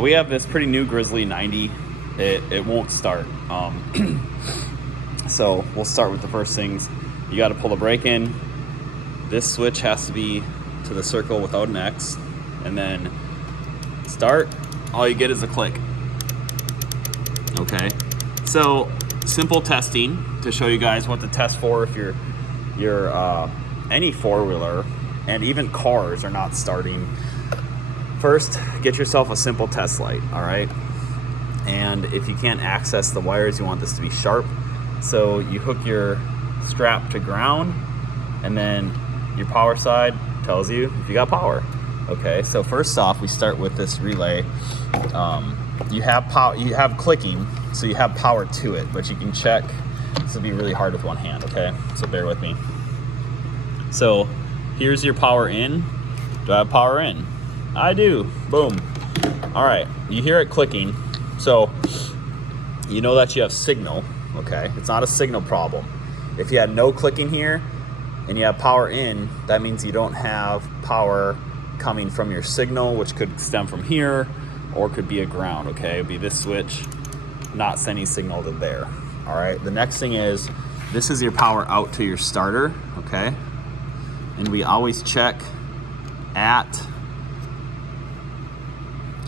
We have this pretty new Grizzly 90. It won't start. So we'll start with the first things. You got to pull the brake in. This switch has to be to the circle without an X, and then start. All you get is a click. Okay, so simple testing to show you guys what to test for if you're any four-wheeler and even cars are not starting. First, get yourself a simple test light, all right? And if you can't access the wires, you want this to be sharp. So you hook your strap to ground, and then your power side tells you if you got power. Okay, so first off, we start with this relay. You have power, you have clicking, so you have power to it, but you can check. This will be really hard with one hand, okay? So bear with me. So here's your power in. Do I have power in? I do. Boom. All right, you hear it clicking, so you know that you have signal, okay? It's not a signal problem. If you had no clicking here and you have power in, that means you don't have power coming from your signal, which could stem from here or could be a ground, okay? It'd be this switch not sending signal to there. All right, the next thing is, this is your power out to your starter, okay? And we always check at,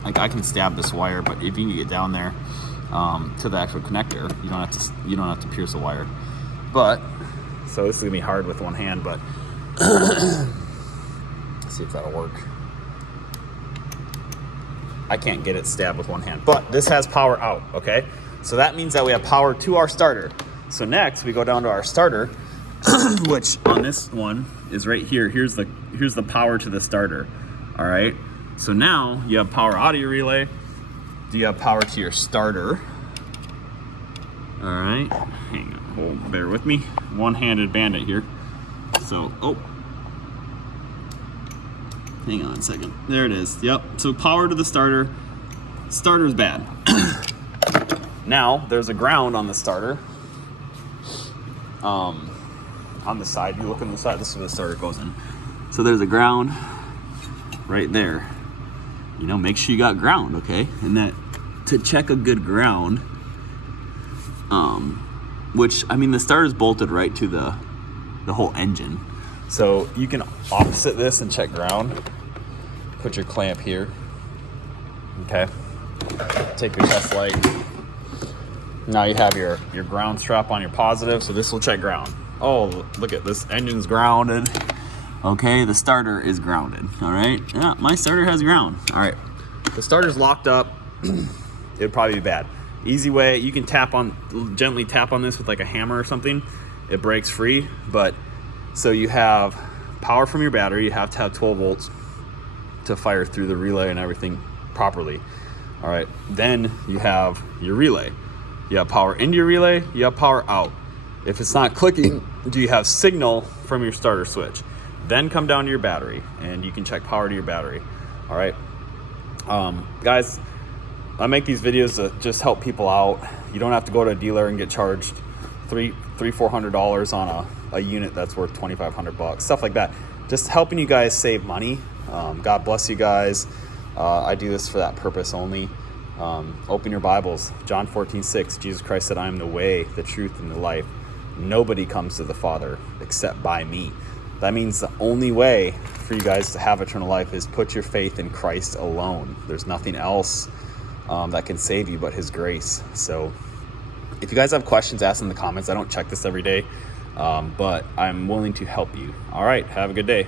like, I can stab this wire, but if you can get down there to the actual connector, you don't have to pierce the wire. But so this is gonna be hard with one hand, but let's see if that'll work. I can't get it stabbed with one hand, but this has power out, okay? So that means that we have power to our starter. So next we go down to our starter, which on this one is right here. Here's the power to the starter, all right? So now you have power out of your relay. Do you have power to your starter? All right, hang on, hold, bear with me. One-handed bandit here. So, hang on a second. There it is. Yep. So power to the starter. Starter's bad. Now there's a ground on the starter. On the side, you look on the side. This is where the starter goes in. So there's a ground right there. You know, make sure you got ground, okay? And that to check a good ground, which I mean the starter's bolted right to the whole engine. So you can opposite this and check ground. Put your clamp here. Okay. Take your test light. Now you have your ground strap on your positive, so this will check ground. Oh, look at this, engine's grounded. Okay, the starter is grounded. All right. Yeah, my starter has ground. All right. The starter's locked up. It'd probably be bad. Easy way, you can gently tap on this with like a hammer or something. It breaks free, but so you have power from your battery. You have to have 12 volts to fire through the relay and everything properly. All right, then you have your relay. You have power into your relay, you have power out. If it's not clicking, do you have signal from your starter switch? Then come down to your battery and you can check power to your battery. All right, guys, I make these videos to just help people out. You don't have to go to a dealer and get charged $400 on a unit that's worth $2,500, stuff like that. Just helping you guys save money. God bless you guys. I do this for that purpose only. Open your Bibles. John 14:6. Jesus Christ said, "I am the way, the truth, and the life. Nobody comes to the Father except by me." That means the only way for you guys to have eternal life is put your faith in Christ alone. There's nothing else that can save you but His grace. So if you guys have questions, ask in the comments. I don't check this every day, but I'm willing to help you. All right, have a good day.